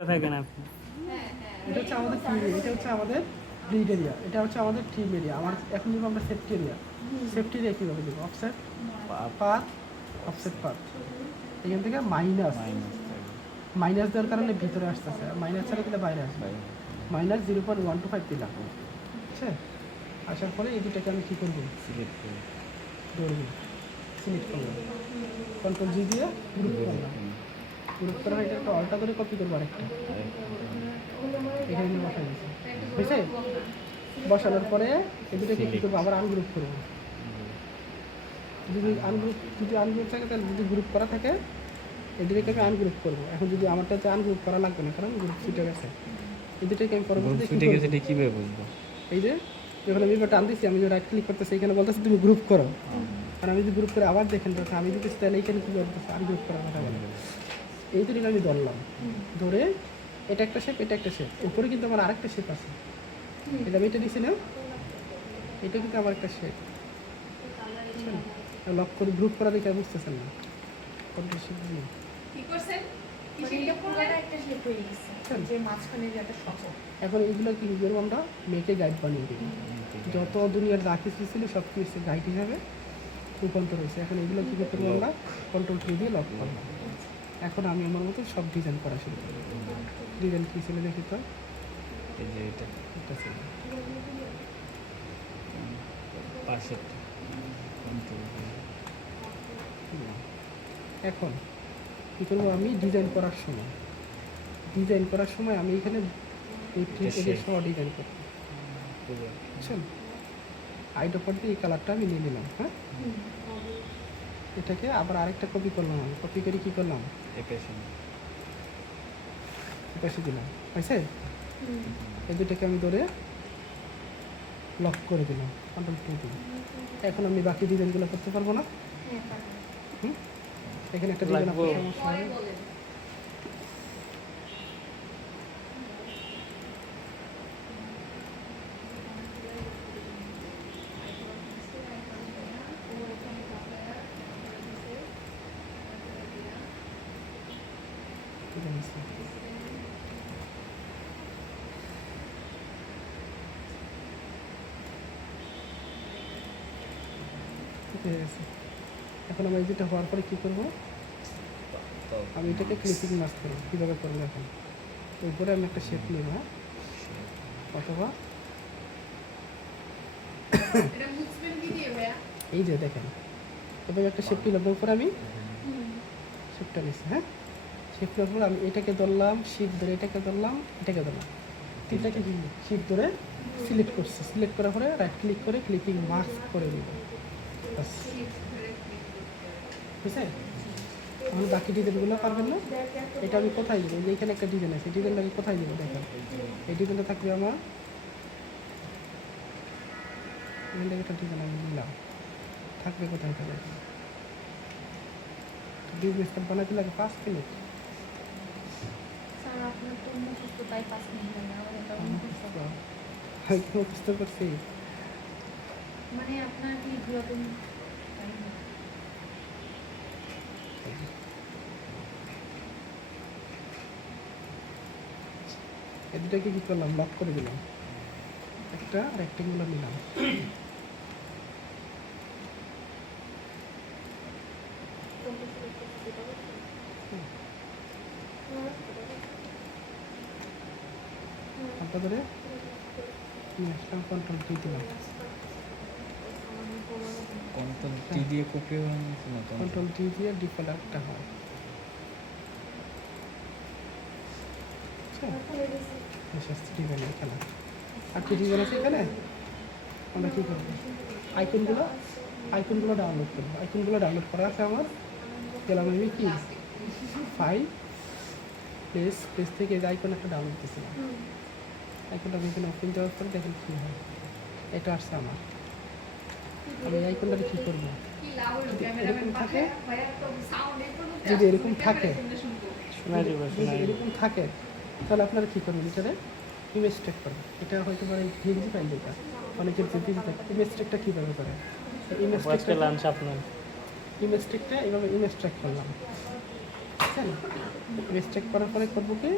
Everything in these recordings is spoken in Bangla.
থাকেন আপনি? এটা হচ্ছে আমাদের টিম, এটা হচ্ছে আমাদের ব্রিড এরিয়া, এটা হচ্ছে আমাদের টিম এরিয়া। আমার এখন নিব আমরা সেফটি এরিয়া। সেফটি এরিয়া কীভাবে দেবো? অফসেট পাথ, অফসেট পাথ, এখান থেকে মাইনাস মাইনাস দেওয়ার কারণে ভিতরে আসতেছে, মাইনাস ছাড়া দিলে বাইরে আসবে। মাইনাস 0.125 দিলাম, ঠিক আছে? আসার পরে এই দুটাকে আমি কী করবো? ধরবো, সিলেক্ট করবো, কন্ট্রোল জি দিয়ে গ্রুপ করলাম। গ্রুপ করার এটা একটা অল্টা করে কপি করবো আরেকটা, এখানে নিয়ে বসাই দিচ্ছি, বুঝছে? বসানোর পরে এই দুটোকে কী করবো? আবার আনগ্রুপ করবো। যদি আনগ্রুপ থাকে, তাহলে যদি গ্রুপ করা থাকে এই দুটোকে আমি আনগ্রুপ করবো। এখন যদি আমারটাতে আনগ্রুপ করা লাগবে না, কারণ গ্রুপ ছুটে গেছে। এই দুটোকে আমি পরবর্তীতে কীভাবে বুঝবো? এই যে যখন আমি টান দিচ্ছি, আমি যে রাইট ক্লিক করতেছি, এখানে বলতেছি তুমি গ্রুপ করো। আর আমি যদি গ্রুপ করে আবার দেখেন, তখন আমি যদি তাহলে এইখানে কী করতেছি? আনগ্রুপ করার কথা বলে এই দুটোকে আমি ধরলাম, ধরে এটা একটা শেপ, এটা একটা শেপ, উপরে কিন্তু আমার আরেকটা শেপ আছে, এটা আমি এটা দিচ্ছি না, এটা কিন্তু আমার একটা শেপ। লক করে গ্রুপ করা দেখে বুঝতেছেন না? কন্ট্রোল শিফট দিয়ে এখন এইগুলো কি করবো? আমরা মেয়েকে গাইড বানিয়ে দিই। যত দুনিয়ার যা কিছু ছিল সব কিছু গাইড হিসাবে রূপান্তর হয়েছে। এখন এগুলো কী করতে পারবো? আমরা কন্ট্রোল ট্রি দিয়ে লক করবো। এখন আমি আমার মতো সব ডিজাইন করা শুরু করবো। ডিজাইন কী ছিল দেখি তো? এই যে এটা ছিল পাশে এখন কী করবো? আমি ডিজাইন করার সময় আমি এখানে এই সহ ডিজাইন করবো, বুঝছেন? আইড অফার দিয়ে এই কালারটা আমি নিয়ে নিলাম। হ্যাঁ, এটাকে আবার আরেকটা কপি করলাম, আমি কপি করে কী করলাম? এপাশে দিলাম, হয়েছে? এই দুটাকে আমি ধরে লক করে দিলাম, কন্ট্রোল টু দিলাম। এখন আমি বাকি ডিজাইনগুলো করতে পারবো না? এখানে একটা ডিজাইন আপনার সমস্যা হবে। হয়ে গেছে। এখন আমি যেটা হওয়ার পরে কী করবো? আমি এটাকে ক্লিপিং মাস্ক করবো। কীভাবে করবো? এখন এরপরে আমি একটা শেপ নিব, হ্যাঁ, অথবা এই যে দেখেন, এভাবে একটা শেপ নিলাম, উপরে আমি শেপটা নিচ্ছি। হ্যাঁ, শেপ নেওয়ার পর আমি এটাকে ধরলাম, শিপ ধরে এটাকে ধরলাম, এটাকে ধরলাম, তিনটাকে শিপ ধরে সিলেক্ট করছি। সিলেক্ট করার পরে রাইট ক্লিক করে ক্লিপিং মাস্ক করে দিব, বুঝছে? আমি বাকি ডিজাইনগুলো পারবেন না। এটা আমি কোথায় দিব? যে এখানে একটা ডিজাইন আছে, ডিজাইনটা আমি কোথায় দিব? দেখেন, এই ডিজাইনটা থাকবে আমার, এখান থেকে একটা ডিজাইন আমি নিলাম, থাকবে কোথায়? থাকবে বিজনেস কার্ড বানাতে লাগে 5 মিনিট। মুখস্থ করছি। মানে আপনার কি পুরাতন এই দুটাকে কী করলাম? লক করে দিলাম, একটা রেক্টেঙ্গুলার নিলাম, তারপরে কন্ট্রোল কি দিলাম, টি দিয়ে কপি বানানো না তো কন্ট্রোল টি দিয়ে ডিফল্ট একটা হয়। ডিজাইনের খেলা আর কি ডিজাইন আছে এখানে? আমরা কী করবো? আইকনগুলো ডাউনলোড করবো। আইকনগুলো ডাউনলোড করা আছে আমার। গেলাম আমি কি ফাইল প্লেস থেকে এই আইকন একটা ডাউনলোড দিয়েছিলাম। আইকনটা আমি এখানে ওপেন দেওয়ার পরে দেখেন কী হয়। এটা আসছে আমার। আমি এই আইকনটাকে কী করবো? এরকম থাকে, যদি এরকম থাকে তাহলে আপনারা কী করবেন? এটারে ইমেজ ট্র্যাক করবেন। এটা হয়তো পারে ভিএনজি ফাইল যেটা অনেকের জেপিজি থাকে। ইমেজ ট্র্যাকটা কীভাবে করে? ইমেজ ট্র্যাকটা এইভাবে ইমেজ ট্র্যাক করলাম, বুঝছেন? ইমেজ ট্র্যাক করার পরে করবো কি,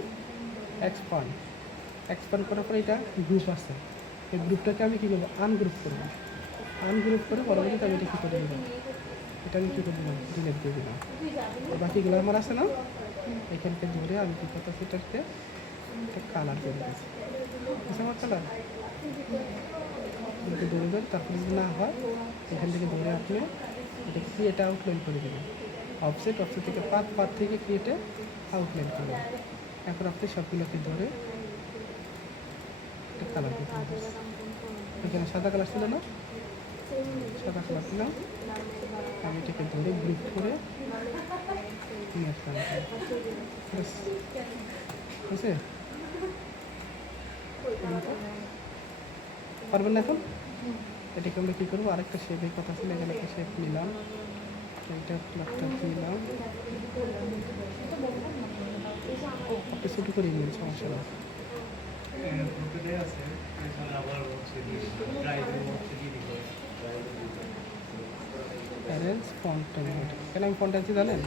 এক্সপান্ড করার পরে এটা গ্রুপ আছে, এই গ্রুপটাকে আমি কী করবো, আনগ্রুপ করবো। আনগ্রুপ করে পরবর্তীতে আমি এটা কী করে দিলাম, এটা আমি কী করে দিলাম, ডিলেট দিয়ে দিলাম। আর বাকিগুলো আমার আছে না, এখানকে ধরে আমি কী করতেছি, এটাকে একটা কালার করে দিয়েছি, বুঝতে আমার কালার এটাকে ধরে ধরে, তারপরে যদি না হয় এখান থেকে ধরে আপনি এটা ক্রিয়েট আউটলাইন করে দেবেন। অফসেট থেকে পাত থেকে ক্রিয়েটে আউটলাইন করবেন। এখন আপনি সবগুলোকে ধরে একটা কালার দিতে হবে। এখানে সাদা কালার ছিল না, সাদা কালার দিলাম, আমি এটাকে ধরে গ্রুপ করে নিয়ে আসলাম। ব্যাস, বুঝছে? পারবেন না এখন? এটাকে আমরা কী করবো, আরেকটা শেপের কথা ছিল, এখানে একটা শেপ নিলাম, এইটা প্লাগটা দিলাম, আপনি ছোটো করে নিন, সমস্যা নেই। অ্যারেঞ্জ ফন্ট, কেন আমি ফন্ট আনছি জানেন?